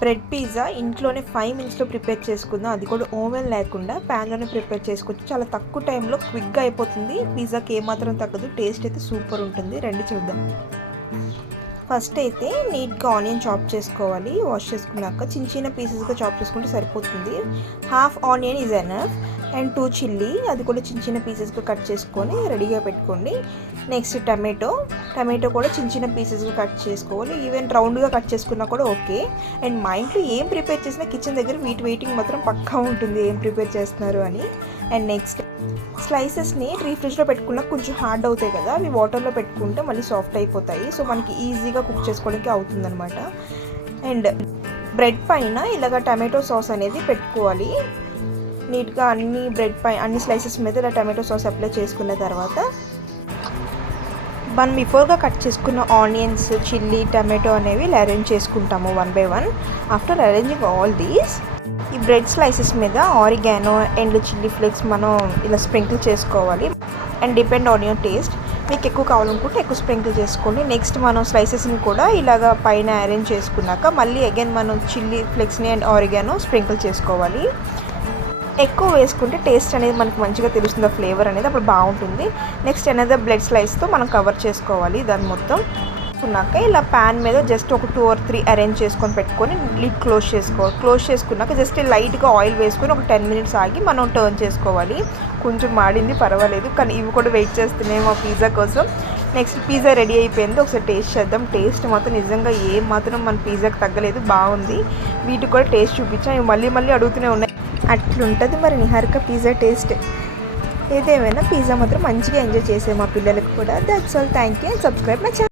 Bread pizza ఇంట్లోనే 5 మినిట్స్లో prepare చేసుకుందాం. అది కూడా ఓవెన్ లేకుండా ప్యాన్లోనే ప్రిపేర్ చేసుకోవచ్చు. చాలా తక్కువ టైంలో క్విక్గా అయిపోతుంది. పిజ్జాకి ఏమాత్రం తగ్గదు, టేస్ట్ అయితే సూపర్ ఉంటుంది. రండి చూద్దాం. ఫస్ట్ అయితే నీట్గా ఆనియన్ చాప్ చేసుకోవాలి. వాష్ చేసుకున్నాక చిన్న చిన్న పీసెస్గా చాప్ చేసుకుంటే సరిపోతుంది. Half onion is enough. And 2 chilli, అది కూడా చిన్న చిన్న పీసెస్గా కట్ చేసుకొని రెడీగా పెట్టుకోండి. నెక్స్ట్ టమాటో కూడా చిన్న చిన్న పీసెస్గా కట్ చేసుకోవాలి. ఈవెన్ రౌండ్గా కట్ చేసుకున్నా కూడా ఓకే. అండ్ మా ఇంట్లో ఏం ప్రిపేర్ చేసినా కిచెన్ దగ్గర వెయిటింగ్ మాత్రం పక్కా ఉంటుంది, ఏం ప్రిపేర్ చేస్తున్నారు అని. అండ్ నెక్స్ట్ స్లైసెస్ని ఫ్రిడ్జ్లో పెట్టుకున్నా కొంచెం హార్డ్ అవుతాయి కదా, అవి వాటర్లో పెట్టుకుంటే మళ్ళీ సాఫ్ట్ అయిపోతాయి. సో మనకి ఈజీగా కుక్ చేసుకోవడానికి అవుతుందన్నమాట. అండ్ బ్రెడ్ పైన ఇలాగ టమాటో సాస్ అనేది పెట్టుకోవాలి. నీట్గా అన్ని స్లైసెస్ మీద ఇలా టమాటో సాస్ అప్లై చేసుకున్న తర్వాత మనం బిఫోర్గా కట్ చేసుకున్న ఆనియన్స్, చిల్లీ, టమాటో అనేవి ఇలా అరేంజ్ చేసుకుంటాము 1 by 1. After arranging all these, ఈ బ్రెడ్ స్లైసెస్ మీద ఆరిగానో అండ్ చిల్లీ ఫ్లేక్స్ మనం ఇలా స్ప్రింకిల్ చేసుకోవాలి. And depend on your taste, మీకు ఎక్కువ కావాలనుకుంటే ఎక్కువ స్ప్రింకిల్ చేసుకోండి. నెక్స్ట్ మనం స్లైసెస్ని కూడా ఇలాగ పైన అరేంజ్ చేసుకున్నాక మళ్ళీ అగైన్ మనం చిల్లీ ఫ్లేక్స్ని అండ్ ఆరిగానో స్ప్రింకిల్ చేసుకోవాలి. ఎక్కువ వేసుకుంటే టేస్ట్ అనేది మనకు మంచిగా తెలుస్తుంది, ఆ ఫ్లేవర్ అనేది అప్పుడు బాగుంటుంది. నెక్స్ట్ అనేది బ్రెడ్ స్లైస్తో మనం కవర్ చేసుకోవాలి. దాన్ని మొత్తం ఉన్నాక ఇలా ప్యాన్ మీద జస్ట్ ఒక 2 or 3 అరేంజ్ చేసుకొని పెట్టుకొని లిడ్ క్లోజ్ చేసుకున్నాక జస్ట్ లైట్గా ఆయిల్ వేసుకొని ఒక 10 minutes ఆగి మనం టర్న్ చేసుకోవాలి. కొంచెం మాడింది పర్వాలేదు, కానీ ఇవి కూడా వెయిట్ చేస్తున్నాయి మా పిజ్జా కోసం. నెక్స్ట్ పిజ్జా రెడీ అయిపోయింది, ఒకసారి టేస్ట్ చేద్దాం. టేస్ట్ మాత్రం నిజంగా ఏం మాత్రం మన పిజ్జాకి తగ్గలేదు, బాగుంది. వీటికి కూడా టేస్ట్ చూపించాం, ఇవి మళ్ళీ అడుగుతూనే ఉన్నాయి. అట్లుంటుంది మరి నిహారిక పిజ్జా టేస్ట్. ఏదేమైనా పిజ్జా మాత్రం మంచిగా ఎంజాయ్ చేసే మా పిల్లలకు కూడా. That's all. Thank you and subscribe my channel.